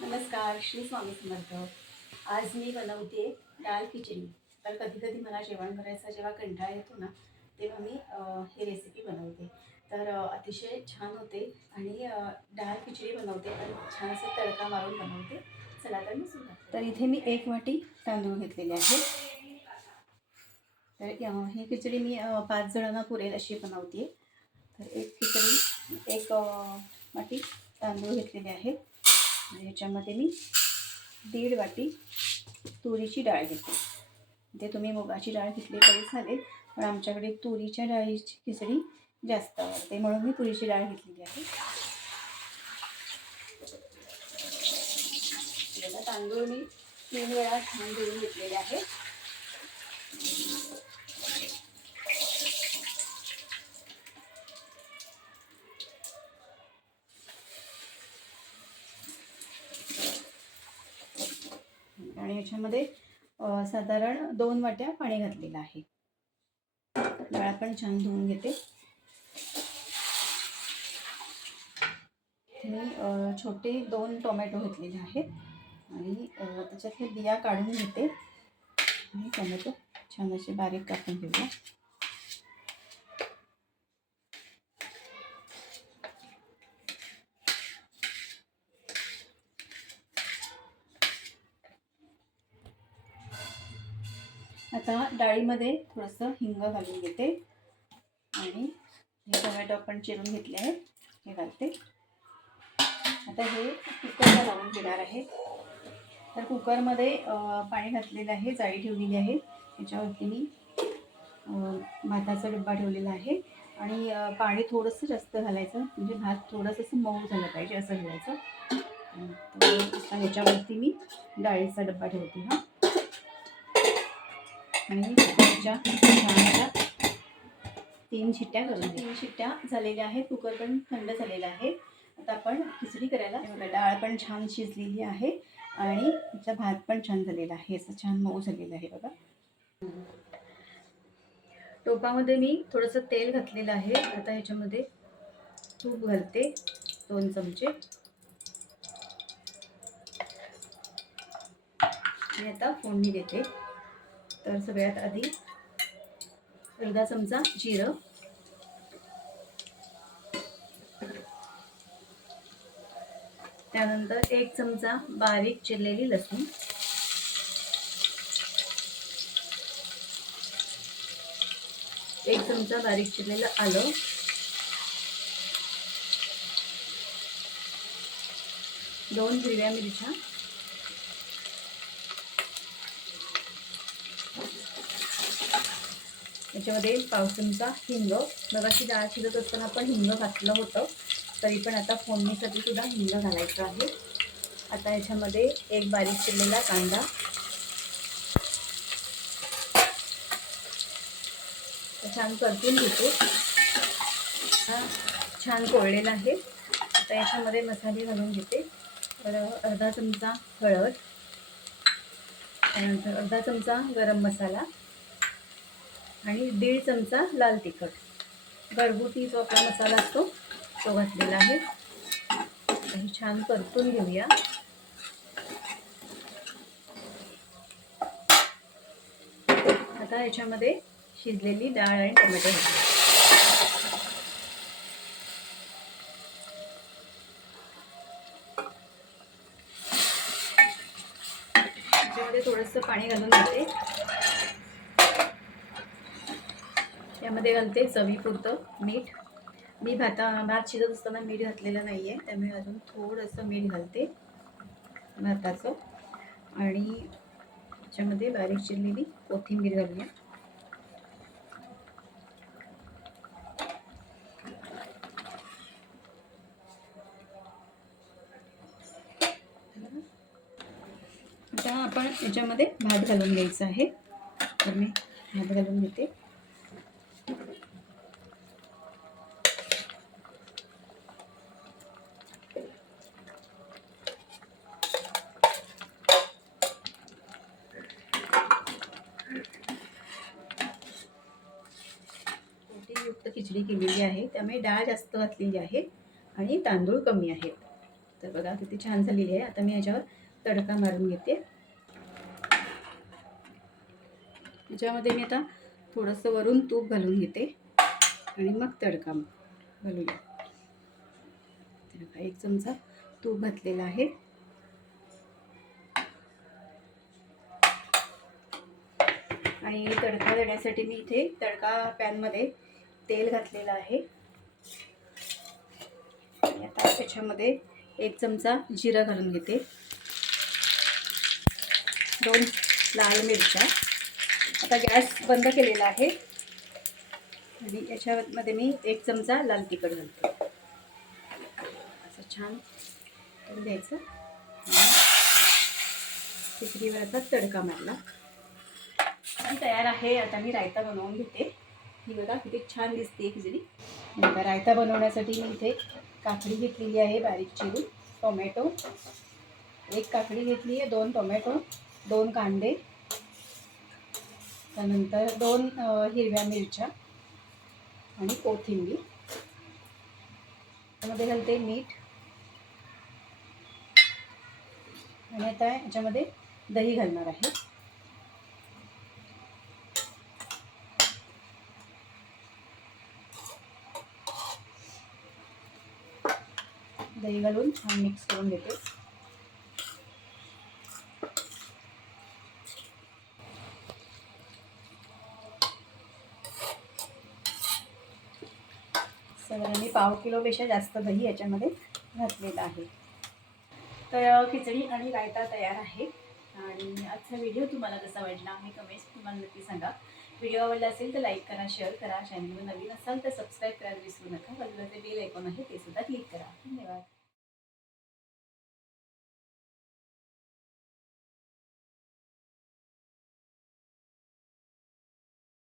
नमस्कार श्री स्वामी समर्थ. आज मी बनवते डाळ खिचडी. तर कधी कधी मला जेवण करायचा जेव्हा कंटाळा येतो ना तेव्हा मी हे ही रेसिपी बनवते. तर अतिशय छान होते आणि डाळ खिचडी बनवते पण छान असं तडका मारून बनवते. चला तर मी सुरुवात तर इथे मी एक वाटी तांदूळ घेतलेले आहे. तर ही खिचडी मी पाच जणांना पुरेल अशी बनवते. तर एक खिचडी एक वाटी तांदूळ घेतलेले आहेत आणि ह्याच्यामध्ये मी दीड वाटी तुरीची डाळ घेते. ते तुम्ही मुगाची डाळ घेतली तरी चालेल पण आमच्याकडे तुरीच्या डाळीची खिचडी जास्त आवडते म्हणून मी तुरीची डाळ घेतलेली आहे. तांदूळ मी तीन वेळा छान धुवून घेतलेले आहे आणि याच्यामध्ये साधारण दोन वाट्या पाणी घातलेलं आहे. डाळ पण छान धुवून घेते. मी छोटे दोन टोमॅटो घेतलेले आहेत. आणि त्याच्यात त्याच्यातले बिया काढून घेते. आणि टोमॅटो छान असे बारीक कापून घेऊया. आता डाळीमध्ये थोडंसं हिंग घालून घेते. आणि हे टोमॅटो आपण चिरून घेतले आहे. हे घालते. आता हे कुकरला लावून घेणार आहे. तर कुकरमध्ये पाणी घातलेलं आहे जाळी ठेवलेली आहे. याच्यावरती मी भाताचा डब्बा ठेवलेला आहे. आणि पाणी थोडंसं जास्त घालायचं. म्हणजे भात थोडंसं असं मऊ झालं पाहिजे असं घालायचं. तर ह्याच्यावरती मी डाळीचा डब्बा ठेवते हा. आणि कुकरच्या छान तीन शिट्ट्या करून तीन शिट्ट्या झालेल्या आहेत. कुकर पण थंड झालेला आहे. आता आपण खिचडी करायला बघा, डाळ पण छान शिजलेली आहे आणि त्याचा भात पण छान झालेला आहे. असं छान मऊ झालेलं आहे बघा. टोपामध्ये मी थोडंसं तेल घातलेलं आहे. आता ह्याच्यामध्ये तूप घालते. दोन चमचे. आणि आता फोडणी देते. तर सगळ्यात आधी अर्धा चमचा जिरं. त्यानंतर एक चमचा बारीक चिरलेली लसूण. एक चमचा बारीक चिरलेलं आलं. दोन हिरव्या मिरच्या. याच्यामध्ये पाव चमचा हिंग. मगाशी डाळ शिजत असताना आपण हिंग घातलं होतं. तरी पण आता फोडणीसाठी सुद्धा हिंग घालायचं आहे. आता याच्यामध्ये एक बारीक चिरलेला कांदा. छान परतून घेतो. छान कोळलेला आहे. आता याच्यामध्ये मसाले घालून घेते. तर अर्धा चमचा हळद. त्यानंतर अर्धा चमचा गरम मसाला. आणि दीड चमचा लाल तिखट. घरगुती जो आपला मसाला असतो तो घातलेला आहे. आणि छान परतून घेऊया. आता याच्यामध्ये शिजलेली डाळ आणि टोमॅटो त्याच्यामध्ये थोडंसं पाणी घालून घेते. यामध्ये घालते चवीपुरतं मीठ. मी भाता भात शिजत असताना मीठ घातलेलं नाही आहे त्यामुळे अजून थोडंसं मीठ घालते भाताचं. आणि त्याच्यामध्ये बारीक चिरलेली कोथिंबीर घालूया. आता आपण याच्यामध्ये भात घालून घ्यायचा आहे. तर मी भात घालून घेते. युक्त खिचडी केलेली आहे. त्यामुळे डाळ जास्त घातलेली आहे आणि तांदूळ कमी आहेत. तर बघा किती छान झालेली आहे. आता मी याच्यावर तडका मारून घेते. याच्यामध्ये मी आता थोडंसं वरून तूप घालून घेते आणि मग तडका घालूया. तडका एक चमचा तूप घातलेला आहे. आणि तडका देण्यासाठी मी इथे तडका पॅनमध्ये तेल घातलेलं आहे. आणि आता त्याच्यामध्ये एक चमचा जिरं घालून घेते. दोन लाल मिरच्या. आता गॅस बंद केलेला आहे. आणि याच्यामध्ये मी एक चमचा लाल तिखट घालते. असं छान करून द्यायचं आणि असा तडका मारला. तयार आहे. आता मी रायता बनवून घेते. ही बघा किती छान दिसते खिचडी. आता रायता बनवण्यासाठी मी इथे काकडी घेतलेली आहे बारीक चिरून. टोमॅटो एक काकडी घेतली आहे दोन टोमॅटो दोन कांदे त्यानंतर दोन हिरव्या मिरच्या आणि कोथिंबीर. त्यामध्ये घालते मीठ. आणि आता याच्यामध्ये दही घालणार आहे. दही घालून छान मिक्स करून घेते. सगळ्यांनी मी पाव किलोपेक्षा जास्त दही याच्यामध्ये घातलेलं आहे. तर खिचडी आणि रायता तयार आहे. आणि आजचा व्हिडिओ तुम्हाला कसा वाटला आणि कमेंट्स तुम्हाला नक्की सांगा. व्हिडिओ आवडला असेल तर लाईक करा शेअर करा. चॅनलवर नवीन असाल तर सबस्क्राईब करायला विसरू नका. बाजूला जे बेल ऐकून आहे ते सुद्धा क्लिक करा. धन्यवाद.